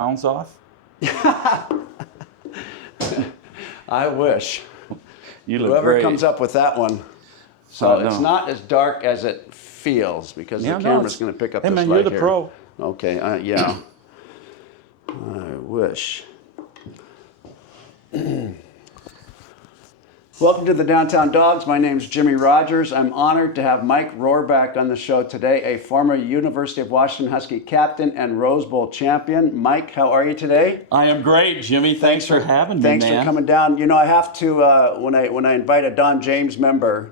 pounds off? I wish. You look Whoever great. comes up with that one. So it's not as dark as it feels because the camera's going to pick up hey, this man, light you're the here. pro. Okay, yeah. I wish. Welcome to the Downtown Dogs. My name's Jimmy Rogers. I'm honored to have Mike Rohrbach on the show today, a former University of Washington Husky captain and Rose Bowl champion. Mike, how are you today? I am great, Jimmy. Thanks for having me, Thanks man. for coming down. You know, I have to, when I invite a Don James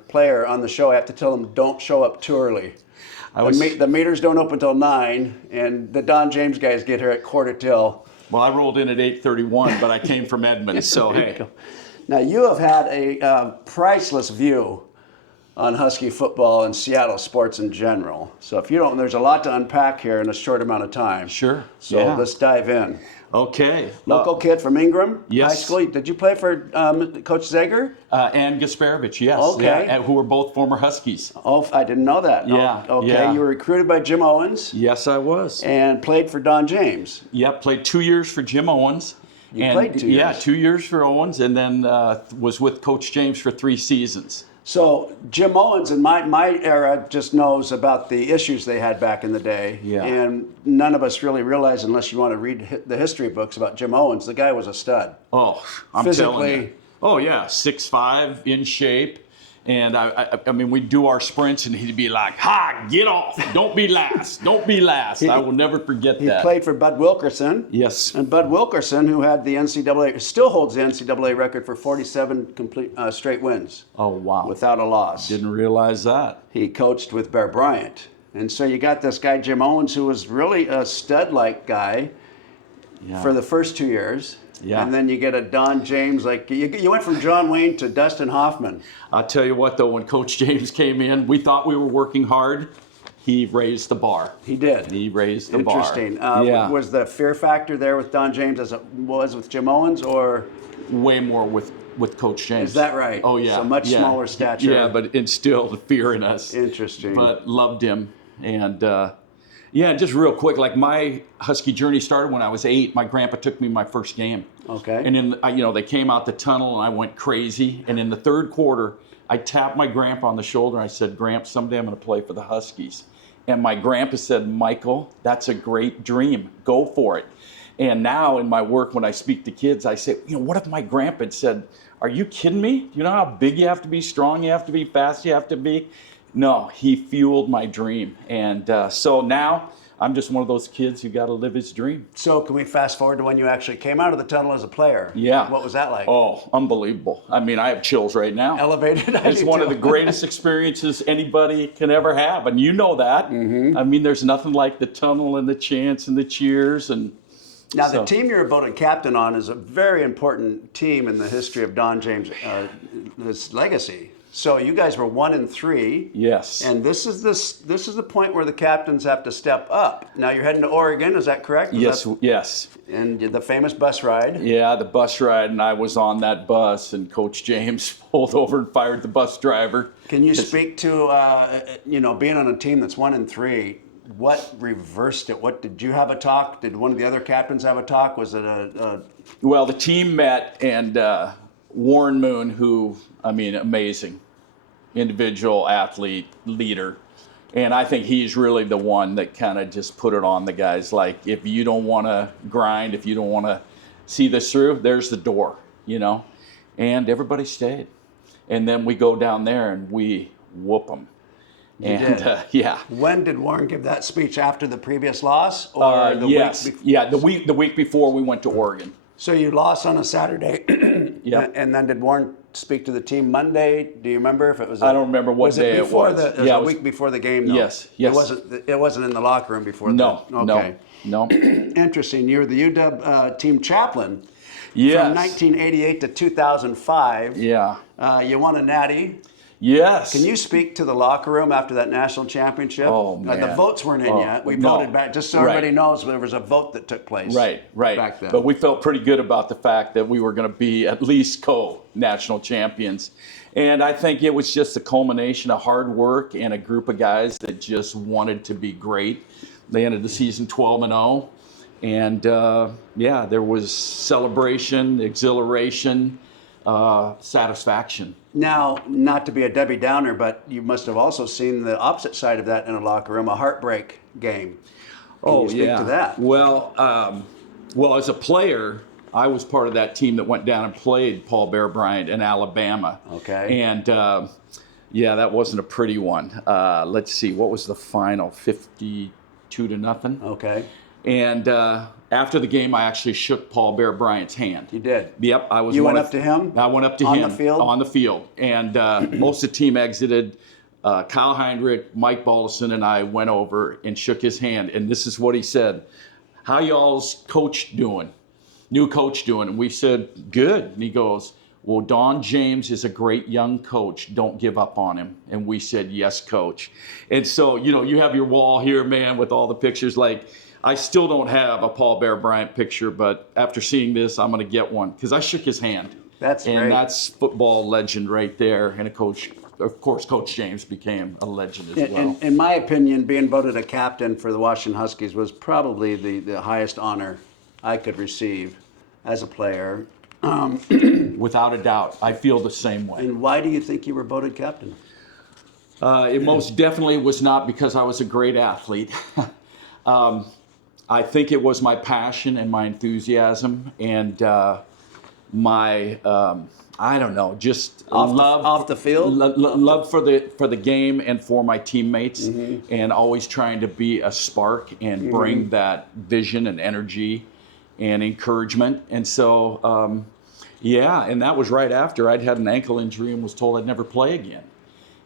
player on the show, I have to tell them don't show up too early. The meters don't open till 9, and the Don James guys get here at 9:45. Well, I rolled in at 8:31, but I came from Edmonds, so hey. Now, you have had a priceless view on Husky football and Seattle sports in general. So if you don't, there's a lot to unpack here in a short amount of time. Sure. So let's dive in. Okay. Local kid from Ingram yes. High School. Did you play for Coach Zager? And Gasparovich, yes. Okay. Yeah, who were both former Huskies. Oh, I didn't know that. Yeah. Okay. Yeah. You were recruited by Jim Owens. Yes, I was. And played for Don James. Yep. Played 2 years for Jim Owens. You played 2 years? Yeah, 2 years for Owens, and then was with Coach James for 3 seasons. So Jim Owens in my era just knows about the issues they had back in the day. Yeah. And none of us really realize, unless you want to read the history books about Jim Owens, the guy was a stud. Oh, I'm telling you. Oh, yeah, 6'5", in shape. And I mean, we'd do our sprints, and he'd be like, "Ha, get off! Don't be last! Don't be last!" I will never forget that. He played for Bud Wilkerson. Yes. And Bud Wilkerson, who had the NCAA, still holds the NCAA record for 47 complete straight wins. Oh, wow. Without a loss. Didn't realize that. He coached with Bear Bryant. And so you got this guy, Jim Owens, who was really a stud-like guy for the first 2 years. Yeah. And then you get a Don James, like you went from John Wayne to Dustin Hoffman. I'll tell you what, though, when Coach James came in, we thought we were working hard. He raised the bar. He did. He raised the Interesting. bar. Yeah. Was the fear factor there with Don James as it was with Jim Owens, or? Way more with Coach James. Is that right? Oh, yeah. So much smaller stature. Yeah, but instilled fear in us. Interesting. But loved him. And yeah, just real quick, like my Husky journey started when I was 8. My grandpa took me my first game. Okay. And then, they came out the tunnel and I went crazy. And in the third quarter, I tapped my grandpa on the shoulder. And I said, "Gramps, someday I'm going to play for the Huskies." And my grandpa said, "Michael, that's a great dream. Go for it." And now in my work, when I speak to kids, I say, what if my grandpa had said, "Are you kidding me? You know how big you have to be, strong you have to be, fast you have to be?" No, he fueled my dream. And so now I'm just one of those kids who got to live his dream. So can we fast forward to when you actually came out of the tunnel as a player? Yeah. What was that like? Oh, unbelievable. I mean, I have chills right now. Elevated? It's one of the greatest experiences anybody can ever have. And you know that. Mm-hmm. I mean, there's nothing like the tunnel and the chants and the cheers. And now, the team you're voted captain on is a very important team in the history of Don James' his legacy. So you guys were 1-3. Yes. And this is the point where the captains have to step up. Now you're heading to Oregon, is that correct? Yes. And the famous bus ride. Yeah, the bus ride, and I was on that bus, and Coach James pulled over and fired the bus driver. Can you speak to being on a team that's 1-3? What reversed it? What did you have a talk? Did one of the other captains have a talk? Was it Well, the team met, and Warren Moon, who, I mean, amazing individual, athlete, leader. And I think he's really the one that kind of just put it on the guys. Like, if you don't want to grind, if you don't want to see this through, there's the door, And everybody stayed. And then we go down there and we whoop them. Yeah. When did Warren give that speech? After the previous loss, or the week before we went to Oregon. So you lost on a Saturday. Yeah. And then did Warren speak to the team Monday? Do you remember if it was? I don't remember what day it was. It was a week before the game, though. Yes. It wasn't in the locker room before. No. Okay. No. Interesting. You were the UW team chaplain. Yes. From 1988 to 2005. Yeah. You won a natty. Yes. Can you speak to the locker room after that national championship? Oh, man. The votes weren't in yet. We voted back, just so everybody knows, there was a vote that took place. Right. Back then. But we felt pretty good about the fact that we were going to be at least co-national champions. And I think it was just a culmination of hard work and a group of guys that just wanted to be great. They ended the season 12-0. And yeah, there was celebration, exhilaration, satisfaction. Now, not to be a Debbie Downer, but you must have also seen the opposite side of that in a locker room, a heartbreak game. Can you speak to that? Well, as a player, I was part of that team that went down and played Paul Bear Bryant in Alabama. Okay. And yeah, that wasn't a pretty one. Let's see, what was the final? 52-0. Okay. And after the game, I actually shook Paul Bear Bryant's hand. You did? Yep, I was. You went up to him? I went up to on him the field? on the field, and most of the team exited. Kyle Heinrich, Mike Balderson, and I went over and shook his hand. And this is what he said: "How y'all's coach doing? New coach doing?" And we said, "Good." And he goes, "Well, Don James is a great young coach. Don't give up on him." And we said, "Yes, coach." And so, you have your wall here, man, with all the pictures. Like, I still don't have a Paul Bear Bryant picture, but after seeing this, I'm going to get one because I shook his hand. That's and great. That's football legend right there. And of course, Coach James became a legend as well. In my opinion, being voted a captain for the Washington Huskies was probably the highest honor I could receive as a player. Without a doubt, I feel the same way. And why do you think you were voted captain? It most definitely was not because I was a great athlete. I think it was my passion and my enthusiasm and my I don't know, just love off the field, love for the game and for my teammates, and always trying to be a spark and bring that vision and energy and encouragement. And so yeah, and that was right after I'd had an ankle injury and was told I'd never play again.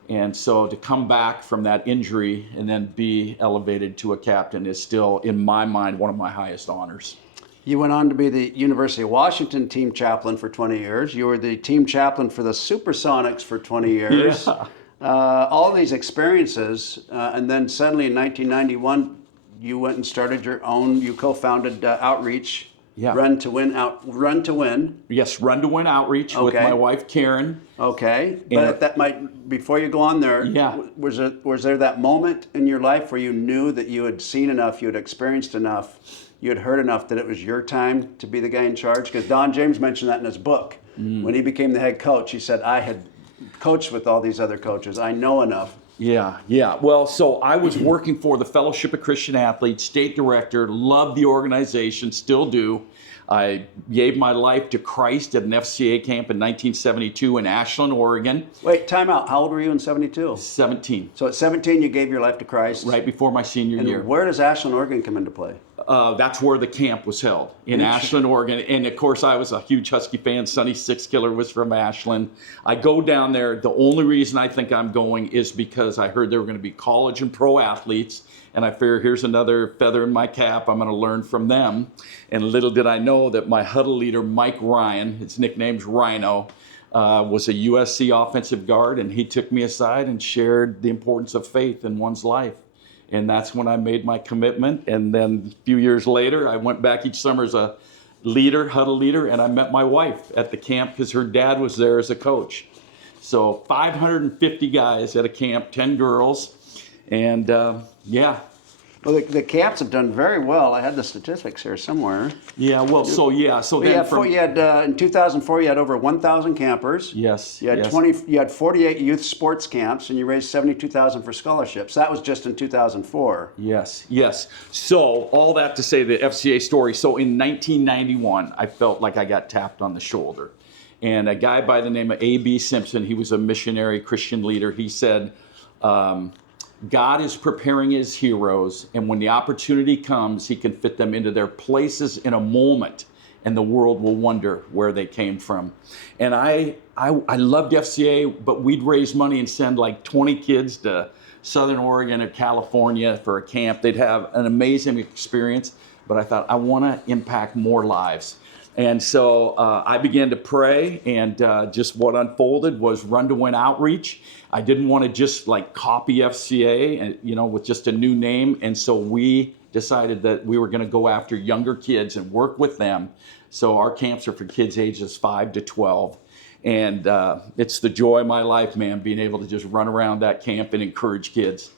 And so to come back from that injury and then be elevated to a captain is still, in my mind, one of my highest honors. You went on to be the University of Washington team chaplain for 20 years. You were the team chaplain for the Supersonics for 20 years. Yeah. All these experiences, and then suddenly in 1991, you went and started your own. You co-founded Outreach. Yeah. Run to Win. Yes, Run to Win Outreach with my wife Karen. Okay, but that might, before you go on there, was there that moment in your life where you knew that you had seen enough, you had experienced enough, you had heard enough that it was your time to be the guy in charge? Because Don James mentioned that in his book. When he became the head coach, he said, "I had coached with all these other coaches. I know enough." Yeah. Well, so I was working for the Fellowship of Christian Athletes, state director, loved the organization, still do. I gave my life to Christ at an FCA camp in 1972 in Ashland, Oregon. Wait, time out. How old were you in 72? 17. So at 17, you gave your life to Christ? Right before my senior year. And where does Ashland, Oregon come into play? That's where the camp was held, in Ashland, Oregon. And of course, I was a huge Husky fan. Sonny Sixkiller was from Ashland. I go down there. The only reason I think I'm going is because I heard there were going to be college and pro athletes. And I figured, here's another feather in my cap. I'm going to learn from them. And little did I know that my huddle leader, Mike Ryan, his nickname's Rhino, was a USC offensive guard. And he took me aside and shared the importance of faith in one's life. And that's when I made my commitment. And then a few years later, I went back each summer as a leader, huddle leader, and I met my wife at the camp because her dad was there as a coach. So 550 guys at a camp, 10 girls, and yeah. Well, the camps have done very well. I had the statistics here somewhere. Yeah, well, so then you had in 2004 you had over 1,000 campers. Yes. You had 20. You had 48 youth sports camps, and you raised 72,000 for scholarships. That was just in 2004. Yes. So all that to say the FCA story. So in 1991, I felt like I got tapped on the shoulder, and a guy by the name of A.B. Simpson, he was a missionary Christian leader. He said, God is preparing his heroes, and when the opportunity comes, he can fit them into their places in a moment, and the world will wonder where they came from. And I loved FCA, but we'd raise money and send like 20 kids to Southern Oregon or California for a camp. They'd have an amazing experience, but I thought, I want to impact more lives. And so I began to pray, and just what unfolded was Run to Win Outreach. I didn't want to just like copy FCA, and with just a new name. And so we decided that we were going to go after younger kids and work with them. So our camps are for kids ages 5 to 12. And it's the joy of my life, man, being able to just run around that camp and encourage kids.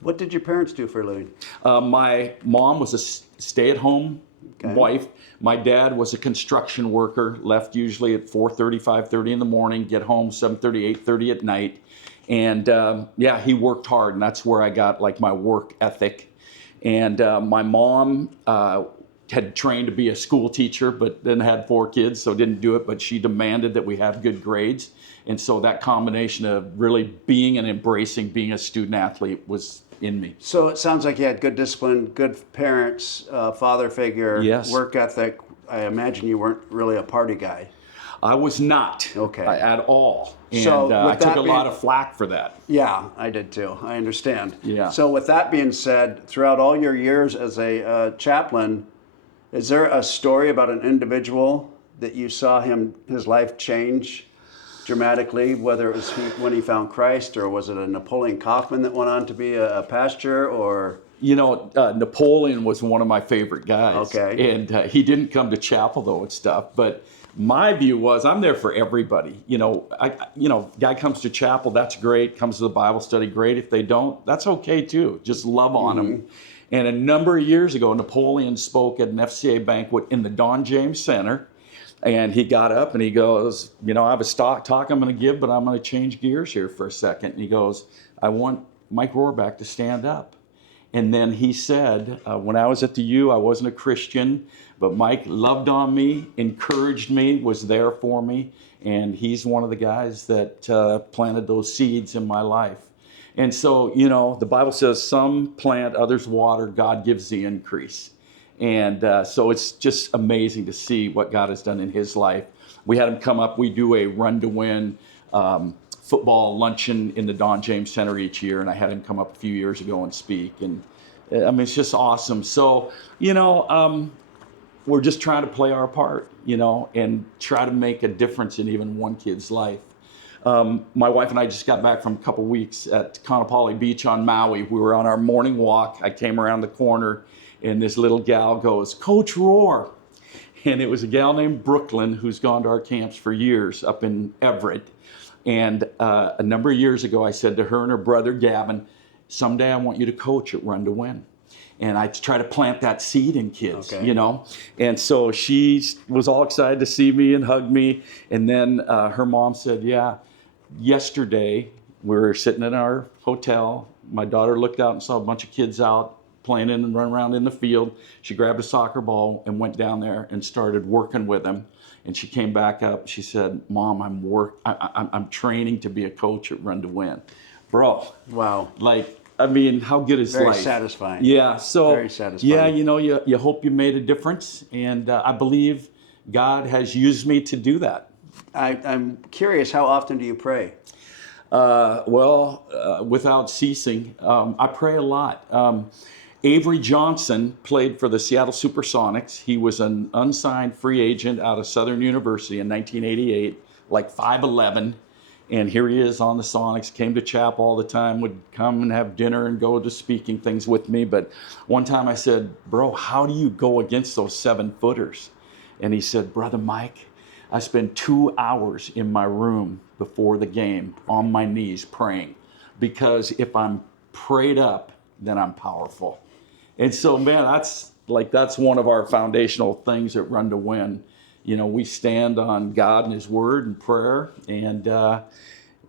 What did your parents do for a living? My mom was a stay-at-home Okay. wife. My dad was a construction worker, left usually at 4:30, 5:30 in the morning, get home 7:30, 8:30 at night. And yeah, he worked hard, and that's where I got like my work ethic. And my mom had trained to be a school teacher, but then had 4 kids, so didn't do it, but she demanded that we have good grades. And so that combination of really being and embracing being a student athlete was in me. So it sounds like you had good discipline, good parents, father figure, Yes. work ethic. I imagine you weren't really a party guy. I was not Okay. at all. And So, I with took that a being- lot of flack for that. Yeah, I did too. I understand. Yeah. So with that being said, throughout all your years as a chaplain, is there a story about an individual that you saw his life change dramatically, whether it was when he found Christ, or was it a Napoleon Kaufman that went on to be a pastor, or? You know, Napoleon was one of my favorite guys. Okay. And he didn't come to chapel though and stuff. But my view was I'm there for everybody. Guy comes to chapel, that's great. Comes to the Bible study, great. If they don't, that's okay too. Just love on them. And a number of years ago, Napoleon spoke at an FCA banquet in the Don James Center. And he got up and he goes, I have a talk I'm going to give, but I'm going to change gears here for a second. And he goes, I want Mike Rohrbach to stand up. And then he said, when I was at the U, I wasn't a Christian, but Mike loved on me, encouraged me, was there for me. And he's one of the guys that planted those seeds in my life. And so, the Bible says some plant, others water, God gives the increase. And so it's just amazing to see what God has done in his life. We had him come up. We do a run to win football luncheon in the Don James Center each year. And I had him come up a few years ago and speak. And I mean, it's just awesome. So, we're just trying to play our part, and try to make a difference in even one kid's life. My wife and I just got back from a couple weeks at Kaanapali Beach on Maui. We were on our morning walk. I came around the corner, and this little gal goes, "Coach Rohr." And it was a gal named Brooklyn who's gone to our camps for years up in Everett. And a number of years ago, I said to her and her brother, Gavin, someday I want you to coach at Run to Win. And I try to plant that seed in kids, Okay. And so she was all excited to see me and hug me. And then her mom said, yeah, yesterday we were sitting in our hotel. My daughter looked out and saw a bunch of kids out playing in and running around in the field. She grabbed a soccer ball and went down there and started working with them. And she came back up. She said, Mom, I'm training to be a coach at Run to Win. Bro. Wow. How good is life? Very satisfying. Yeah. So, very satisfying. yeah, you hope you made a difference. And I believe God has used me to do that. I'm curious, how often do you pray? Without ceasing. I pray a lot. Avery Johnson played for the Seattle Supersonics. He was an unsigned free agent out of Southern University in 1988, like 5'11". And here he is on the Sonics, came to chapel all the time, would come and have dinner and go to speaking things with me. But one time I said, bro, how do you go against those 7-footers? And he said, Brother Mike, I spend 2 hours in my room before the game on my knees praying, because if I'm prayed up, then I'm powerful. And so, man, that's one of our foundational things at Run to Win. We stand on God and his word and prayer, and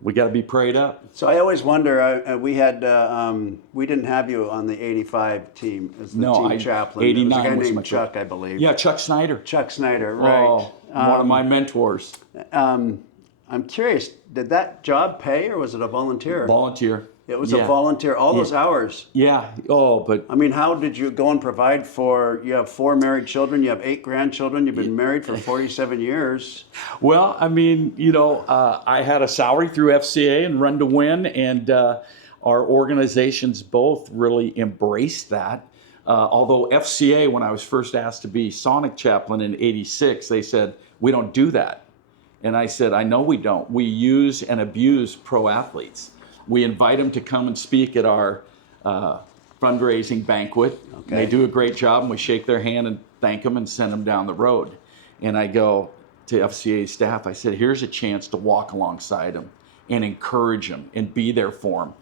we got to be prayed up. So I always wonder, we didn't have you on the 85 team as the team chaplain. 89 it was a guy was named my Chuck, I believe. Yeah, Chuck Snyder. Chuck Snyder, right. Oh, one of my mentors. I'm curious, did that job pay, or was it a volunteer? Volunteer. It was a volunteer, all those hours. Yeah. Oh, but I mean, how did you go and provide you have 4 married children, you have 8 grandchildren, you've been married for 47 years. Well, I had a salary through FCA and Run to Win, and our organizations both really embraced that. Although FCA, when I was first asked to be Sonic chaplain in '86, they said, we don't do that. And I said, I know we don't. We use and abuse pro athletes. We invite them to come and speak at our fundraising banquet. Okay. They do a great job, and we shake their hand and thank them and send them down the road. And I go to FCA staff, I said, here's a chance to walk alongside them. and encourage them and be there for them.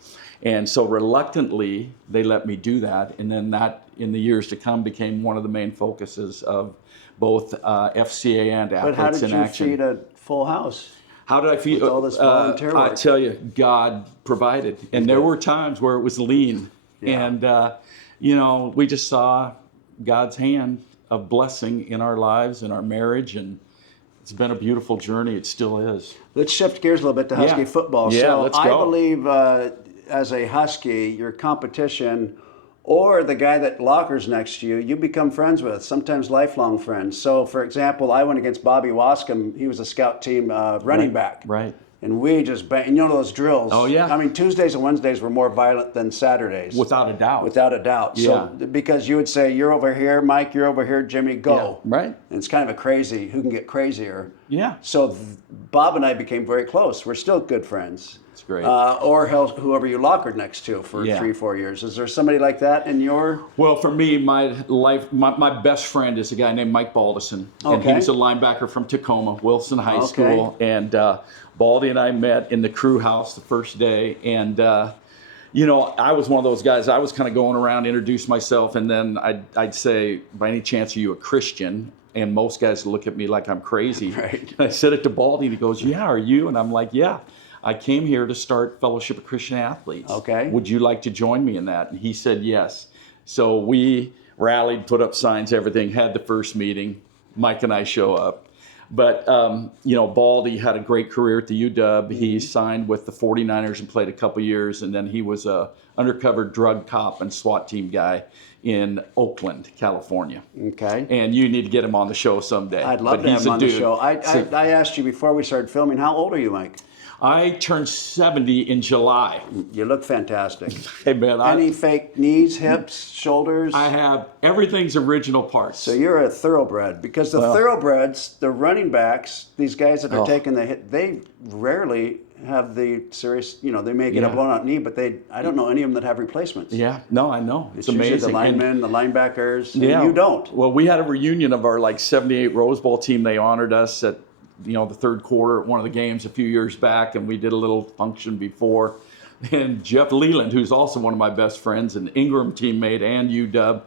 And so reluctantly, they let me do that. And then that, in the years to come, became one of the main focuses of both FCA and But how Athletes did in you Action. feed a full house? How did I feel? With all this volunteer I work? tell you, God provided. And there were times where it was lean. Yeah. And, you know, we just saw God's hand of blessing in our lives, in our marriage. And it's been a beautiful journey. It still is. Let's shift gears a little bit to Husky Yeah. football. Yeah, So let's I go. believe as a Husky, your competition or the guy that lockers next to you, you become friends with, sometimes lifelong friends. So, for example, I went against Bobby Wascom. He was a scout team running back. Right. And we just bang, and you know those drills. Oh, yeah. I mean, Tuesdays and Wednesdays were more violent than Saturdays. Without a doubt. Without a doubt. Yeah. So, because you would say, you're over here, Mike, you're over here, Jimmy, go. Yeah, right. And it's kind of a crazy, who can get crazier. Yeah. So Bob and I became very close. We're still good friends. It's great. Or whoever you lockered next to for Yeah. 3-4 years. Is there somebody like that in your? Well, for me, my best friend is a guy named Mike Baldison. And he Okay. was a linebacker from Tacoma, Wilson High Okay. School. And Baldy and I met in the crew house the first day. And, you know, I was one of those guys, I was kind of going around, introduce myself, and then I'd say, by any chance, are you a Christian? And most guys look at me like I'm crazy. Right. And I said it to Baldy, and he goes, yeah, are you? And I'm like, yeah. I came here to start Fellowship of Christian Athletes. Okay. Would you like to join me in that? And he said yes. So we rallied, put up signs, everything, had the first meeting. Mike and I show up. But, you know, Baldy had a great career at the UW. He signed with the 49ers and played a couple years, and then he was a undercover drug cop and SWAT team guy in Oakland, California. Okay. And you need to get him on the show someday. I'd love But to have he's him a on the dude. show. I asked you before we started filming, how old are you, Mike? I turned 70 in July. You look fantastic. Hey, man, Any fake knees, hips, shoulders? I have everything's original parts. So you're a thoroughbred, because the thoroughbreds, the running backs, these guys that are taking the hit, they rarely have the serious, you know, they may get a Yeah. blown out knee, but I don't know any of them that have replacements. Yeah, no, I know. It's usually amazing. the And- linemen, the linebackers, and yeah, you don't. Well, we had a reunion of our like 78 Rose Bowl team. They honored us at, you know, the third quarter at one of the games a few years back, and we did a little function before. And Jeff Leland, who's also one of my best friends, an Ingram teammate and UW,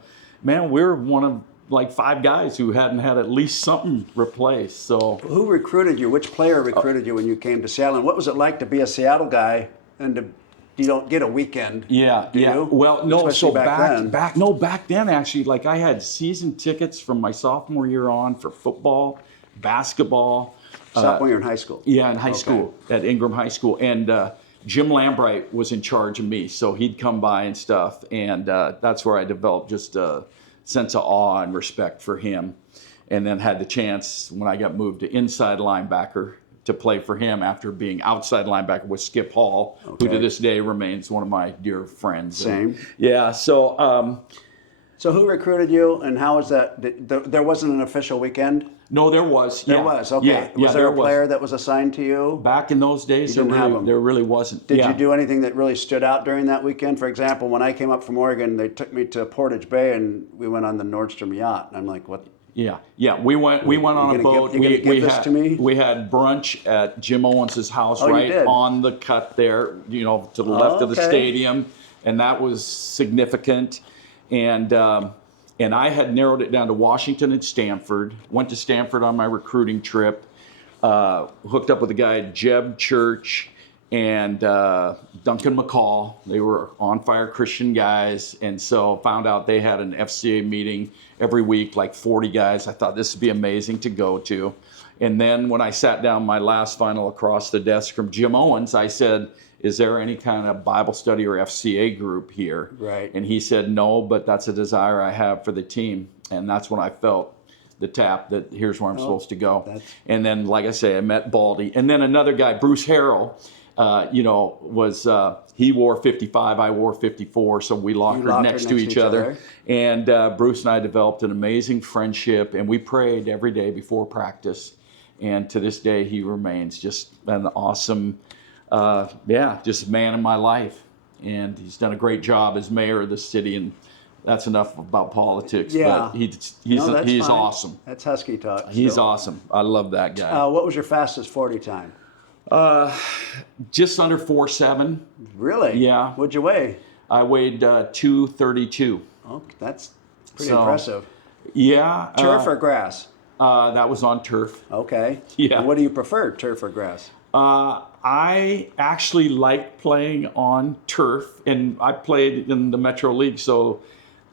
man, we're one of like 5 guys who hadn't had at least something replaced. So Who recruited you? Which player recruited you when you came to Seattle? And what was it like to be a Seattle guy and you don't get a weekend? yeah, do yeah. you? Well, no. Especially So back then, actually, like I had season tickets from my sophomore year on for football, basketball. Sophomore year in high school. Yeah, in high school, at Ingram High School. And Jim Lambright was in charge of me, so he'd come by and stuff. And that's where I developed just a sense of awe and respect for him. And then had the chance, when I got moved to inside linebacker, to play for him after being outside linebacker with Skip Hall, who to this day remains one of my dear friends. Same. Yeah, so... So who recruited you, and how was that? There wasn't an official weekend? no, there was. There yeah. was, okay. Yeah, Was there there a player that was assigned to you? Back in those days, You didn't have 'em. there really wasn't. Did Yeah. you do anything that really stood out during that weekend? For example, when I came up from Oregon, they took me to Portage Bay, and we went on the Nordstrom yacht. And I'm like, what? Yeah, yeah. We went on a gonna boat. give- you gonna give this had, to me? We had brunch at Jim Owens' house, Oh, you right did? on the cut there, you know, to the left of the okay. stadium, and that was significant. And I had narrowed it down to Washington and Stanford. Went to Stanford on my recruiting trip. Hooked up with a guy, Jeb Church, and Duncan McCall. They were on fire Christian guys, and so found out they had an FCA meeting every week, like 40 guys. I thought this would be amazing to go to. And then when I sat down my last final across the desk from Jim Owens, I said, is there any kind of Bible study or FCA group here? Right. And he said, no, but that's a desire I have for the team. And that's when I felt the tap that here's where I'm supposed to go. And then, like I say, I met Baldy. And then another guy, Bruce Harrell, you know, was, he wore 55, I wore 54, so we lockered next to each other. And Bruce and I developed an amazing friendship, and we prayed every day before practice. And to this day, he remains just an awesome, just a man in my life. And he's done a great job as mayor of the city, and that's enough about politics. Yeah. But he's Fine. awesome. That's Husky talk. He's still. awesome. I love that guy. What was your fastest 40 time? Just under 4'7". Really? Yeah. What'd you weigh? I weighed 232. Oh, that's pretty impressive. Yeah. Turf or grass? That was on turf. Okay. Yeah. And what do you prefer, turf or grass? I actually like playing on turf, and I played in the Metro League. So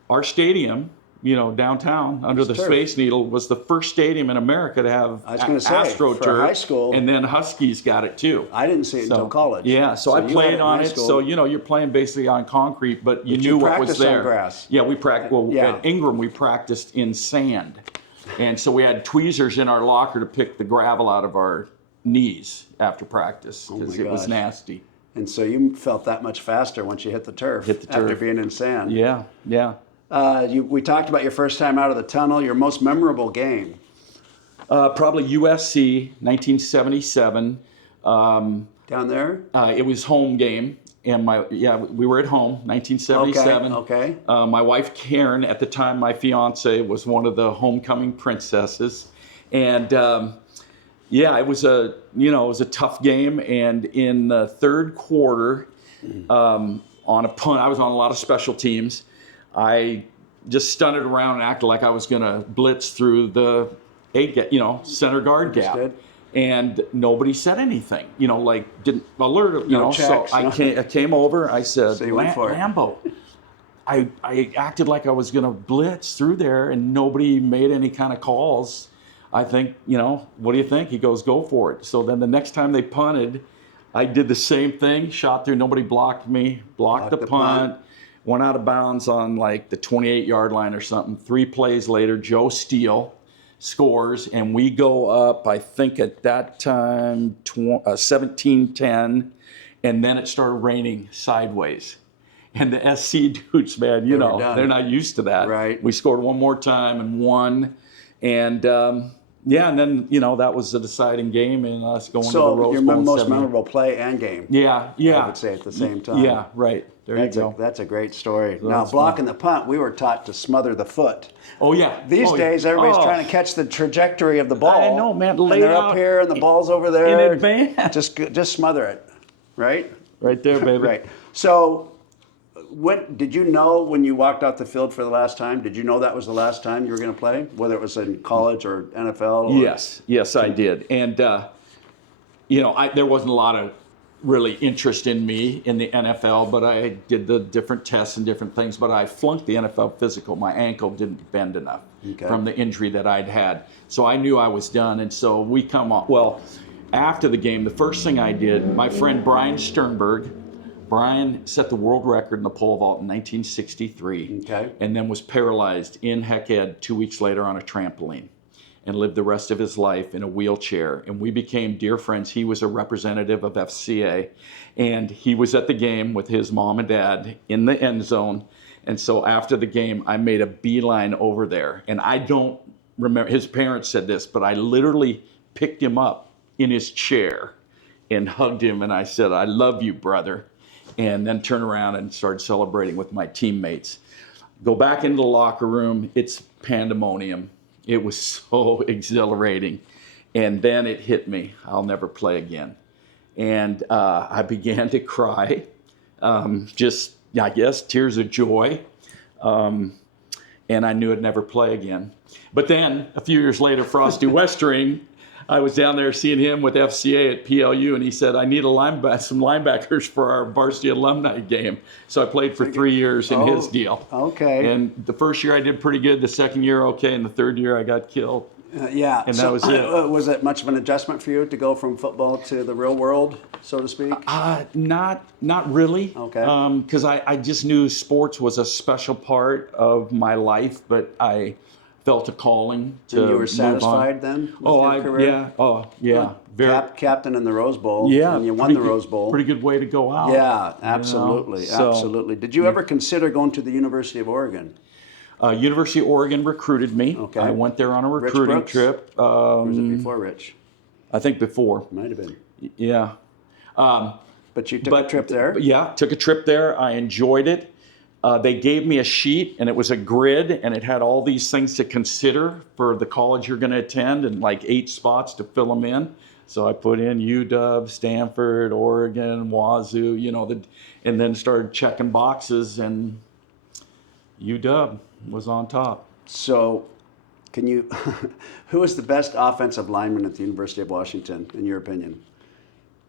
our stadium, downtown under the turf. Space Needle, was the first stadium in America to have AstroTurf. For high school, and then Huskies got it too. I didn't see it until college. Yeah, so I played on it. So you're playing basically on concrete, but you knew what was there. On grass. Yeah, we practiced. Well, at Ingram we practiced in sand, and so we had tweezers in our locker to pick the gravel out of our knees after practice because it was nasty. And so you felt that much faster once you hit the turf. After being in sand. Yeah, yeah. We talked about your first time out of the tunnel. Your most memorable game? Probably USC, 1977. Down there? It was home game, and we were at home, 1977. Okay. My wife Karen, at the time my fiance, was one of the homecoming princesses, and it was a tough game. And in the third quarter, on a punt, I was on a lot of special teams. I just stunted around and acted like I was going to blitz through the center guard gap. And nobody said anything, didn't alert, so I came over, I said, Lambo, I acted like I was going to blitz through there and nobody made any kind of calls. I think, what do you think? He goes, go for it. So then the next time they punted, I did the same thing, shot through, nobody blocked me, blocked the punt. Went out of bounds on like the 28-yard line or something. 3 plays later, Joe Steele scores, and we go up, I think at that time, 17-10, and then it started raining sideways. And the SC dudes, man, they're not used to that. Right. We scored one more time and won. And, and then, that was the deciding game and us going to the Rose Bowl. So your most memorable play and game. Yeah. I would say at the same time. Yeah, right. There you go. That's a great story. Now, blocking the punt, we were taught to smother the foot. Oh, yeah. These days, everybody's trying to catch the trajectory of the ball. I know, man. And they're up here and the ball's over there. In advance. Just smother it, right? Right there, baby. Right. So, did you know when you walked out the field for the last time? Did you know that was the last time you were going to play, whether it was in college or NFL? Yes, I did. And there wasn't a lot of really interest in me in the NFL, but I did the different tests and different things. But I flunked the NFL physical. My ankle didn't bend enough from the injury that I'd had, so I knew I was done. And so we come on. Well, after the game, the first thing I did, my friend Brian Sternberg. Brian set the world record in the pole vault in 1963, and then was paralyzed in Heck Ed 2 weeks later on a trampoline and lived the rest of his life in a wheelchair. And we became dear friends. He was a representative of FCA, and he was at the game with his mom and dad in the end zone. And so after the game, I made a beeline over there. And I don't remember, his parents said this, but I literally picked him up in his chair and hugged him, and I said, I love you, brother. And then turn around and start celebrating with my teammates. Go back into the locker room, it's pandemonium. It was so exhilarating. And then it hit me, I'll never play again. And I began to cry, I guess, tears of joy. And I knew I'd never play again. But then, a few years later, Frosty Westering, I was down there seeing him with FCA at PLU, and he said, I need some linebackers for our varsity alumni game. So I played for 3 years in his deal. Okay. And the first year I did pretty good, the second year okay, and the third year I got killed. Yeah. And that was it. Was it much of an adjustment for you to go from football to the real world, so to speak? Not really. Okay. Because I just knew sports was a special part of my life, but I felt a calling to and you were satisfied move on. then with your career? Yeah. Very captain in the Rose Bowl. Yeah. And you won the Rose Bowl. Pretty good way to go out. Yeah, absolutely. Absolutely. Did you ever consider going to the University of Oregon? University of Oregon recruited me. Okay. I went there on a recruiting trip. Or was it before Rich? I think before. Might have been. Yeah. But you took a trip there? Yeah, took a trip there. I enjoyed it. They gave me a sheet, and it was a grid, and it had all these things to consider for the college you're going to attend and like 8 spots to fill them in. So I put in UW, Stanford, Oregon, Wazoo, and then started checking boxes, and UW was on top. So, who is the best offensive lineman at the University of Washington, in your opinion?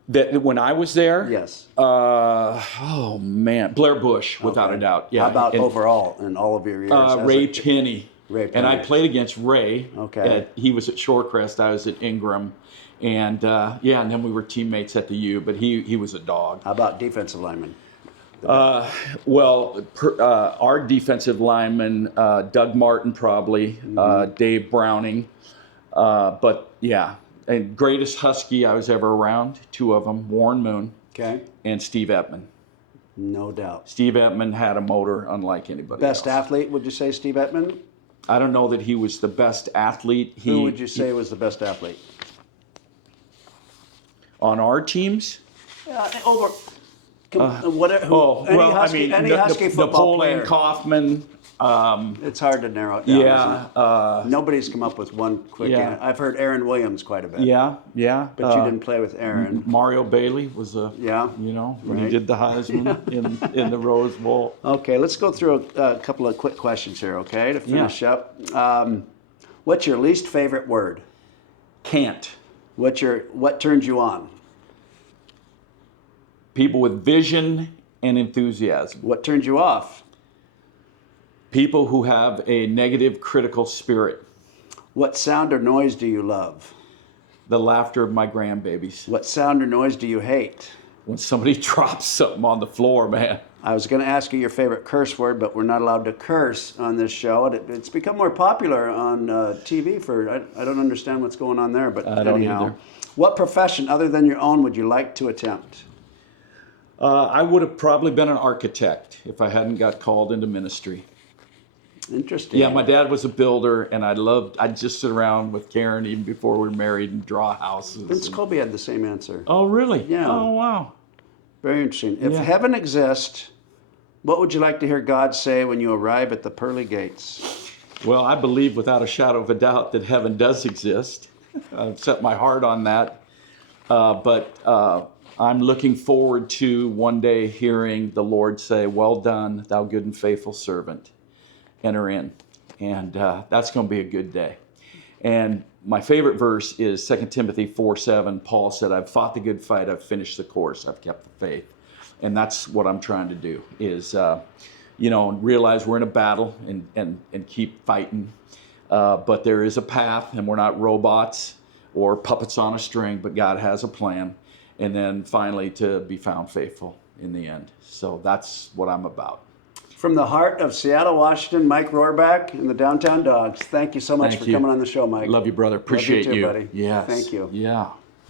That when I was there, Yes. Oh man, Blair Bush, without a doubt. Yeah. How about overall in all of your years? Ray Penny. Ray And I Penny. played against Ray. Okay. He was at Shorecrest. I was at Ingram, and and then we were teammates at the U. But he was a dog. How about defensive lineman? Our defensive lineman, Doug Martin, probably, Dave Browning, but yeah. And greatest Husky I was ever around, 2 of them, Warren Moon and Steve Ettman. No doubt. Steve Ettman had a motor unlike anybody else. Best athlete, would you say Steve Ettman? I don't know that he was the best athlete. Who would you say was the best athlete? On our teams? Any Husky football Napoleon player. Kaufman. It's hard to narrow it down. Yeah. Isn't it? Nobody's come up with one quick answer. I've heard Aaron Williams quite a bit. Yeah. But you didn't play with Aaron. Mario Bailey was when he did the Heisman in the Rose Bowl. Okay, let's go through a couple of quick questions here, okay, to finish up. What's your least favorite word? Can't. What turns you on? People with vision and enthusiasm. What turns you off? People who have a negative critical spirit. What sound or noise do you love? The laughter of my grandbabies. What sound or noise do you hate? When somebody drops something on the floor, man. I was going to ask you your favorite curse word, but we're not allowed to curse on this show. It's become more popular on TV I don't understand what's going on there, but I don't either. What profession other than your own would you like to attempt? I would have probably been an architect if I hadn't got called into ministry. Interesting. Yeah, my dad was a builder, and I'd just sit around with Karen even before we were married and draw houses. Vince Colby had the same answer. Oh, really? Yeah. Oh, wow. Very interesting. If heaven exists, what would you like to hear God say when you arrive at the pearly gates? Well, I believe without a shadow of a doubt that heaven does exist. I've set my heart on that. But I'm looking forward to one day hearing the Lord say, "Well done, thou good and faithful servant. Enter in." And that's going to be a good day. And my favorite verse is 2 Timothy 4:7. Paul said, "I've fought the good fight, I've finished the course, I've kept the faith." And that's what I'm trying to do is, realize we're in a battle and keep fighting. But there is a path, and we're not robots or puppets on a string, but God has a plan. And then finally to be found faithful in the end. So that's what I'm about. From the heart of Seattle, Washington, Mike Rohrbach and the Downtown Dogs. Thank you so much for coming on the show, Mike. Love you, brother. Appreciate Love you too, you. buddy. Yes. Thank you. Yeah.